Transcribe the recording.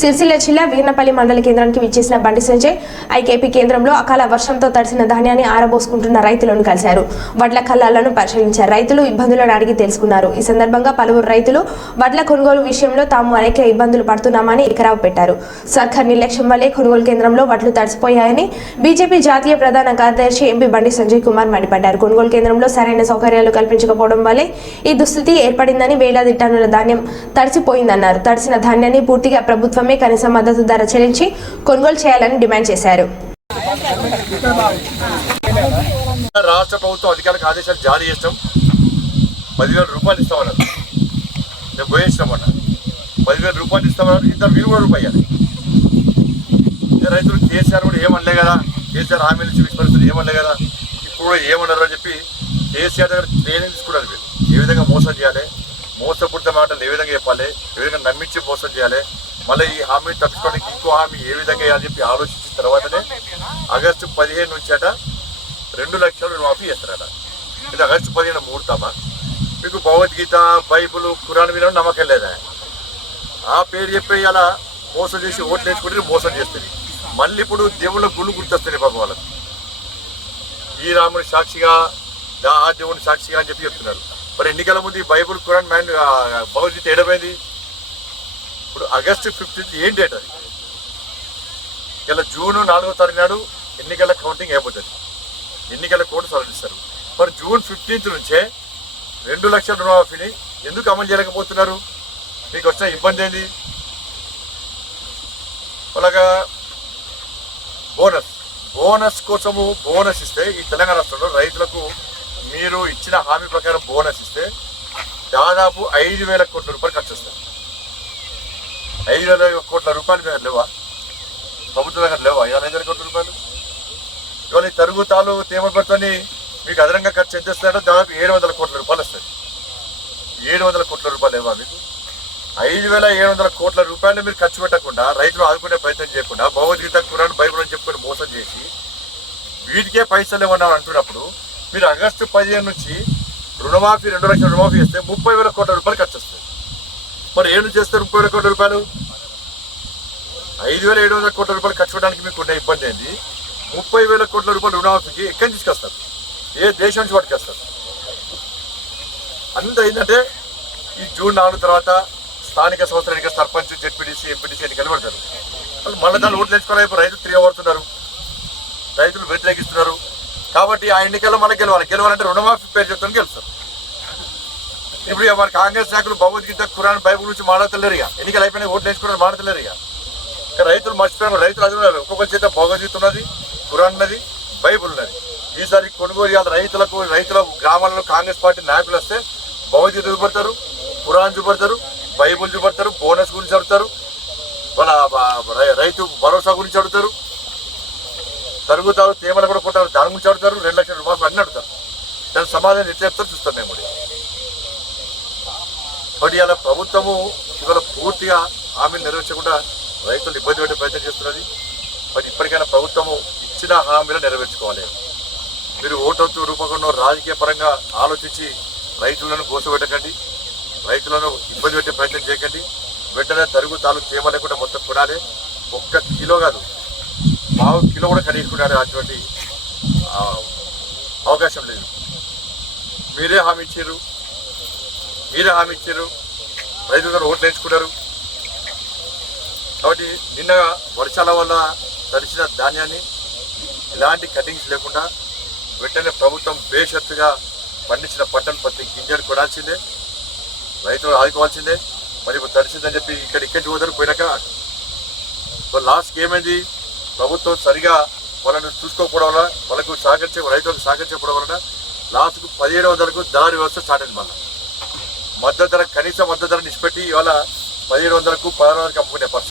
సిరిసిల్ల జిల్లా వీర్నపల్లి మండల కేంద్రానికి విచ్చేసిన బండి సంజయ్ ఐకేపీ కేంద్రంలో అకాల వర్షంతో తడిసిన ధాన్యాన్ని ఆరబోసుకుంటున్న రైతులను కలిశారు. వడ్ల కల్లాలను పరిశీలించారు. రైతులు ఇబ్బందులను అడిగి తెలుసుకున్నారు. ఈ సందర్భంగా పలువురు రైతులు వడ్ల కొనుగోలు విషయంలో తాము అనేక ఇబ్బందులు పడుతున్నామని ఎకరావు పెట్టారు. సర్కార్ నిర్లక్ష్యం వల్లే కొనుగోలు కేంద్రంలో వడ్లు తడిసిపోయాయని బీజేపీ జాతీయ ప్రధాన కార్యదర్శి ఎంపీ బండి సంజయ్ కుమార్ మండిపడ్డారు. కొనుగోలు కేంద్రంలో సరైన సౌకర్యాలు కల్పించకపోవడం వల్లే ఈ దుస్థితి ఏర్పడిందని, వేలాది టన్నుల ధాన్యం తడిసిపోయిందన్నారు. తడిసిన ధాన్యాన్ని పూర్తిగా ప్రభుత్వమే కనీస మద్దతు ధర చెల్లించి కొనుగోలు చేయాలని డిమాండ్ చేశారు. రాష్ట్ర ప్రభుత్వం అధికారులకు ఆదేశాలు జారీ చేస్తాం. 10,000 రూపాయలు ఇస్తామన్నారు. మేము పోయేస్తామన్నారు. 10,000 రూపాయలు ఇస్తామన్నారు. ఇంత మీరు కూడా రూపాయి రైతులు కేసీఆర్ కూడా ఏమనలే కదా, కేసీఆర్ హామీలు ఇచ్చి విస్మరిస్తున్నారు ఏమనలే కదా, ఇప్పుడు కూడా ఏమన్నారు అని చెప్పి కేసీఆర్ దగ్గర ట్రైనింగ్ తీసుకున్నారు. మీరు ఏ విధంగా మోసం చేయాలి, మోసపూరిత మాటలు ఏ విధంగా చెప్పాలి, ఏ విధంగా నమ్మించి మోసం చేయాలి, మళ్ళీ ఈ హామీ తప్పించుకోవడానికి ఇంకో హామీ ఏ విధంగా వేయాలని చెప్పి ఆలోచించిన తర్వాతనే ఆగస్టు 15 నుంచి 2 లక్షలు రుణమాఫీ చేస్తారట. ఇది ఆగస్టు 15 ముహూర్తమా? మీకు భగవద్గీత, బైబుల్, ఖురాన్ మీద నమ్మకం లేదా? ఆ పేరు చెప్పి అలా మోసం చేసి ఓట్లు వేసుకుంటే మోసం చేస్తుంది. మళ్ళీ ఇప్పుడు దేవుళ్ళ గుళ్ళు గుర్తొస్తుంది పాపం వాళ్ళకి. ఈ రాముని సాక్షిగా, ఆ దేవుని సాక్షిగా అని చెప్పి చెప్తున్నారు. మరి ఎన్నికల ముందు ఈ బైబుల్, ఖురాన్, భగవద్గీత ఏడమైంది? ఇప్పుడు ఆగస్టు 15 ఏం డేట్ అది? ఇలా జూన్ 4వ తారీఖు నాడు ఎన్నికల కౌంటింగ్ అయిపోతుంది. ఎన్నికల కోడ్ సవరిస్తారు. మరి జూన్ 15 నుంచే 2 లక్షల రుణమాఫీని ఎందుకు అమలు చేయలేకపోతున్నారు? మీకు వచ్చిన ఇబ్బంది ఏంది? అలాగా బోనస్ కోసము బోనస్ ఇస్తే ఈ తెలంగాణ రాష్ట్రంలో రైతులకు మీరు ఇచ్చిన హామీ ప్రకారం బోనస్ ఇస్తే దాదాపు 5,000 కోట్ల రూపాయలు ఖర్చు వస్తుంది. 5,000 కోట్ల రూపాయలు దగ్గర లేవా? ప్రభుత్వం దగ్గర లేవా 5,000 కోట్ల రూపాయలు? ఇవాళ ఈ తరుగుతాలు తేమబడితోని మీకు అదనంగా ఖర్చు ఎంత వస్తాడో దాదాపు 700 కోట్ల రూపాయలు వస్తుంది. 700 కోట్ల రూపాయలు లేవా మీకు? 5,700 కోట్ల రూపాయలు మీరు ఖర్చు పెట్టకుండా, రైతులు ఆదుకునే ప్రయత్నం చేయకుండా, భగవద్గీత, ఖురాన్, బైబుల్ అని చెప్పుకొని మోసం చేసి వీటికే పైసలు ఇవ్వన్నా అంటున్నప్పుడు మీరు ఆగస్టు 15 నుంచి రుణమాఫీ 2 లక్షల రుణమాఫీ చేస్తే 30,000 కోట్ల రూపాయలు ఖర్చు వస్తుంది. మరి ఏం చేస్తారు 30,000 కోట్ల రూపాయలు? 5,700 కోట్ల రూపాయలు ఖర్చు పెట్టడానికి మీకు ఉన్న ఇబ్బంది ఏంది? 30,000 కోట్ల రూపాయలు రుణమాఫీకి ఎక్కడి నుంచి తీసుకొస్తారు? ఏ దేశం నుంచి పట్టుకొస్తారు? అంత ఏంటంటే ఈ జూన్ 4 తర్వాత స్థానిక సంస్థల ఎన్నికలు, సర్పంచ్, జెడ్పీటీసీ, ఎంపీటీసీ ఎన్నికలు పడతారు. మళ్ళీ దాన్ని ఓట్లు తెచ్చుకోవాలి. రైతులు తిరగబడుతున్నారు, రైతులు వ్యతిరేకిస్తున్నారు. కాబట్టి ఆ ఎన్నికల్లో మనకి గెలవాలంటే రుణమాఫీ పేరు చెప్తాను గెలుస్తారు. ఇప్పుడు మరి కాంగ్రెస్ నాయకులు భగవద్గీత, ఖురాన్, బైబుల్ నుంచి మాట్లాడతలేరు. ఇక ఎన్నికలు అయిపోయినా ఓట్లు వేసుకున్నారు, మాట్లాడతలేరు. ఇక రైతులు మర్చిపోయారు. రైతులు అది ఉన్నారు. ఒక్కొక్కరి చేత భగవద్గీత ఉన్నది, ఖురాన్ ఉన్నది, బైబుల్ ఉన్నది. ఈసారి కొనుగోలు చేయాలి. రైతుల గ్రామాల్లో కాంగ్రెస్ పార్టీ నాయకులు వస్తే భగవద్గీత చూపెడతారు, ఖురాన్ చూపెడతారు, బైబుల్ చూపెడతారు, బోనస్ గురించి అడుగుతారు, మన రైతు భరోసా గురించి అడుగుతారు, తరుగుతారు, తేమలు కూడా కొట్టారు, దాని గురించి అడుగుతారు, 2 లక్షల రూపాయలు అన్నీ అడుగుతారు. దాని సమాధానం ఎట్లా చెప్తారు చూస్తాం మేము కూడా. బట్ ఇవాళ ప్రభుత్వము ఇవాళ పూర్తిగా హామీలు నెరవేర్చకుండా రైతులు ఇబ్బంది పెట్టే ప్రయత్నం చేస్తున్నది. మరి ఇప్పటికైనా ప్రభుత్వము ఇచ్చిన హామీలు నెరవేర్చుకోవాలి. మీరు ఓటు రూపంలో రాజకీయ పరంగా ఆలోచించి రైతులను కోసపెట్టకండి, రైతులను ఇబ్బంది పెట్టే ప్రయత్నం చేయకండి. వెంటనే తరుగుతాలు తేమ లేకుండా మొత్తం కొనాలి. 1 కిలో కాదు, 1/2 కిలో కూడా ఖరీదుకునే అటువంటి అవకాశం లేదు. మీరే హామీ ఇచ్చారు, రైతులు ఓట్లు వేయించుకున్నారు. కాబట్టి నిన్న వర్షాల వల్ల తడిసిన ధాన్యాన్ని ఎలాంటి కటింగ్స్ లేకుండా వెంటనే ప్రభుత్వం బేషరతుగా పండించిన పంటను ప్రతి గింజలు కొనాల్సిందే, రైతులు ఆదుకోవాల్సిందే. మరి ఇప్పుడు తడిసిందని చెప్పి ఇక్కడి పోతారు. పోయినాక లాస్ట్కి ఏమైంది? ప్రభుత్వం సరిగా వాళ్ళని చూసుకోకపోవడం వల్ల, వాళ్ళకు రైతులకు సహకరించకపోవడం వలన లాస్ట్కు 1,700కు దళారీ వ్యవస్థ స్టార్ట్ అయింది. మళ్ళీ మద్దతు ధర, కనీస మద్దతు ధర నిష్పెట్టి ఇవాళ 1,700కు 1600కి అమ్ముకునే పరిస్థితి.